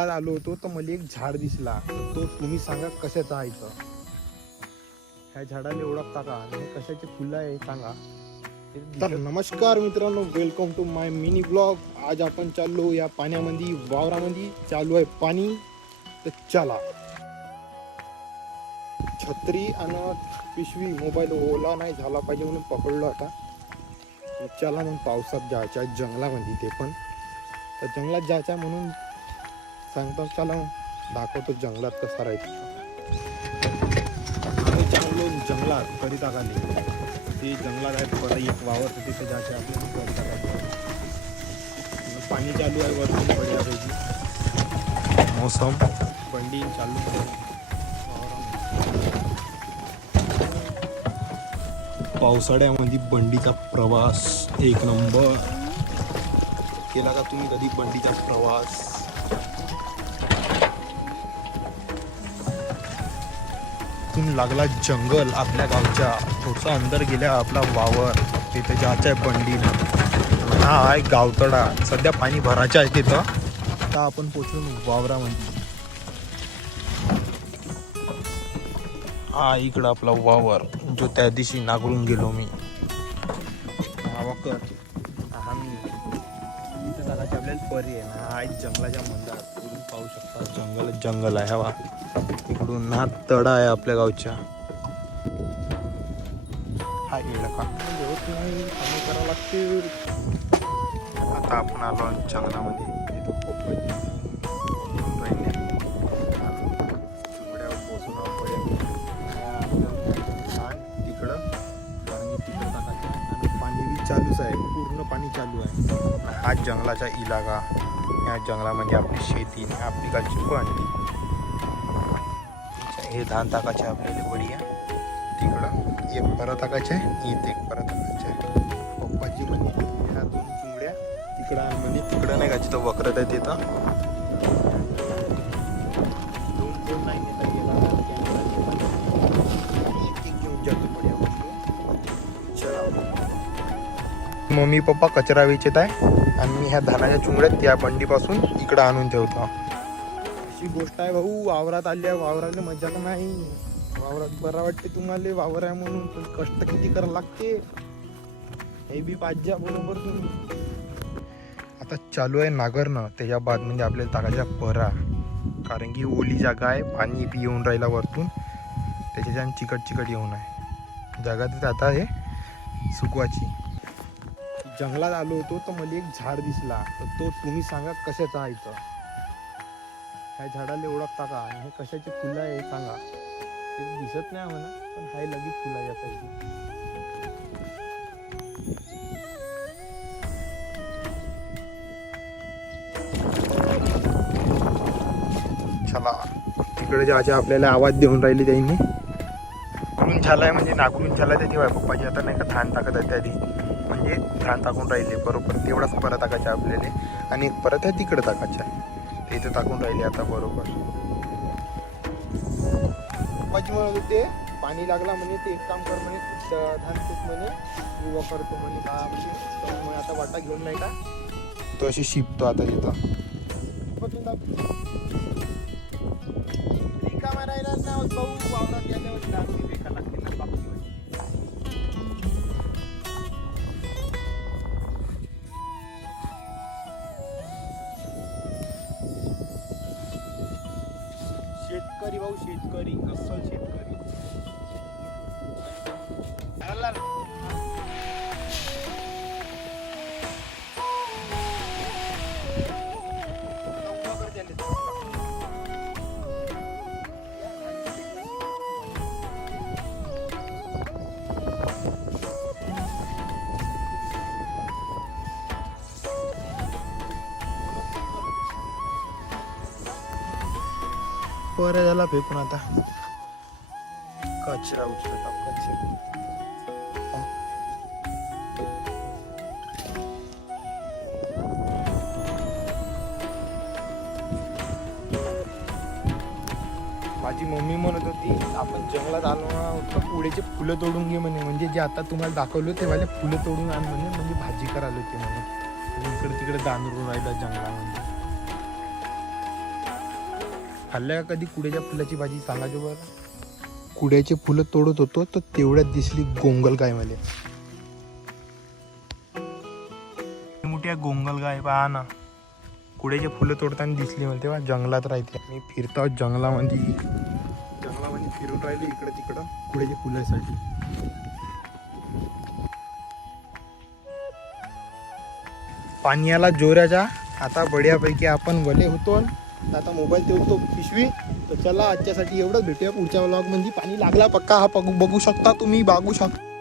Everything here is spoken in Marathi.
आलो होतो तर मला एक झाड दिसला. तो तुम्ही सांगा कशाचा आहे तो. ह्या झाडाला ओळखता का आणि कशाची फुलं आहे सांगा. तर नमस्कार मित्रांनो, welcome to my mini blog. आज आपण चाललो या पाण्यामध्ये, वावरामध्ये चालू आहे पाणी. तर चला, छत्री आणि पिशवी, मोबाईल ओला नाही झाला पाहिजे म्हणून पकडलो आता. चला मग पावसात जायचं आहे जंगलामध्ये, ते पण तर जंगलात जायचं म्हणून सांगतो. चला दाखवतो जंगलात कसा राहायचं. आम्ही चांगलो जंगलात करिता खाली, ते जंगलात आहेत परत एक वावर, तिथे जायचे आपल्याला करिता खाली. पाणी चालू आहे वरतून बढियापैकी. मौसम बंडी चालू पावसाळ्यामध्ये बंडीचा प्रवास एक नंबर. केला का तुम्ही कधी बंडीचा प्रवास? लागला जंगल आपल्या गावच्या, थोडसा अंदर गेल्या आपला वावर, तिथे जायचं आहे बंडीनं. हा आहे गावतडा, सध्या पाणी भरायचं आहे तिथं. आता आपण पोचलो वावरामध्ये. हा इकडं आपला वावर, जो त्या दिवशी नागळून गेलो मी. आपल्याला परी आहे ना, हा जंगलाच्या मंदात पाहू शकता. जंगल आहे हवा. इकडून हा तडा आहे आपल्या गावच्या. हा येडा का होत नाही, कमी करावं लागते. आता आपण आलो जंगलामध्ये. पाणी बी चालूच आहे, पूर्ण पाणी चालू आहे. हा जंगलाचा इलाका. या जंगलामध्ये आपली शेती, आपली गावची पण. हे धान टाकायचे आपल्याला बढिया. तिकडं एक परत टाकायचे, इथे एक परत टाकायचे. पप्पाची म्हणे ह्या दोन चुंगड्या तिकडं म्हणे, तिकडं नाही का तो वक्रत आहे तिथं. दोन कोण नाही नेता गेला, एक घेऊन जातो बढिया वस्तू. चला, मम्मी पप्पा कचरा वेचत आहे आणि मी ह्या धानाच्या चुंगड्या त्या बंडीपासून इकडं आणून ठेवतो. गोष्ट आहे भाऊ, वावरात आल्या, वावराला मजा का नाही. वावरात बरं वाटते तुम्हाला, वावर आहे म्हणून, पण कष्ट किती करावं लागते हे बी पाहिजे बरोबर तुम्ही. आता चालू आहे नागरणं, त्याच्या बाद म्हणजे आपल्याला टाकायच्या परा, कारण की ओली जागा आहे, पाणी बी येऊन राहिला वरतून, त्याच्याच्या चिकट येऊन आहे जागा. तिथे आता हे सुकवाची. जंगलात आलो होतो तर मला एक झाड दिसला. तर तो तुम्ही सांगा कशाचा आहे तो. ह्या झाडाला ओळखता का आणि हे कशाची फुलं आहे सांगा. ते दिसत नाही म्हणा, पण हाय लगेच फुलं यासाठी. चला, तिकडे जायचे आपल्याला. आवाज देऊन राहिली त्यांनी. नागरून झालाय म्हणजे नागरून झालाय ते तेव्हा पप्पाजी आता नाही का धान टाकत आहे त्याआधी, म्हणजे धान टाकून राहिले बरोबर. तेवढाच परत टाकायचा आपल्याला, आणि एक परत आहे तिकडे टाकायचा आहे. ते इथं टाकून राहिले आता बरोबर. पप्पाजी म्हणत होते पाणी लागला म्हणे, ते एक काम कर म्हणे, धान तूप म्हणे उभा करतो म्हणे. का म्हणजे आता वाटा घेऊन नाही का तो अशी शिपतो आता तिथं. रिकामा राहिला ना भाऊ, वावरात गेल्यावर लागते बेका लागते ना बाकी. शेतकरी भाऊ, शेतकरी अस्सल शेतकरी. बरं झाला फेकून, आता कचरा उचलत कचरा. माझी मम्मी म्हणत होती आपण जंगलात आलो ना, पुढेचे फुलं तोडून घे म्हणे. म्हणजे जे आता तुम्हाला दाखवलं ते वाले फुलं तोडून आण म्हणे, म्हणजे भाजी करायला होती म्हणे. इकडे तिकडे दांदरून राहिला जंगलामध्ये. खाल्ल्या का कधी कुड्याच्या फुलाची भाजी सांगायची बरं. कुड्याचे फुलं तोडत होतो तर तेवढ्यात दिसली गोंगलगाय मध्ये. मोठ्या गोंगलगाय पहा ना, कुड्याचे फुलं तोडताना दिसली मला. तेव्हा जंगलात राहते. मी फिरतो जंगलामध्ये फिरून राहिले इकडं तिकडं कुड्याच्या फुलासाठी. पाण्याला जोराच्या. आता बढियापैकी आपण वले होतो. आता मोबाईल ठेवतो पिशवी. तर चला आजच्यासाठी एवढंच. भेटूया पुढच्या व्लॉग मध्ये. पाणी लागला पक्का हा बघू शकता तुम्ही, बघू शकता.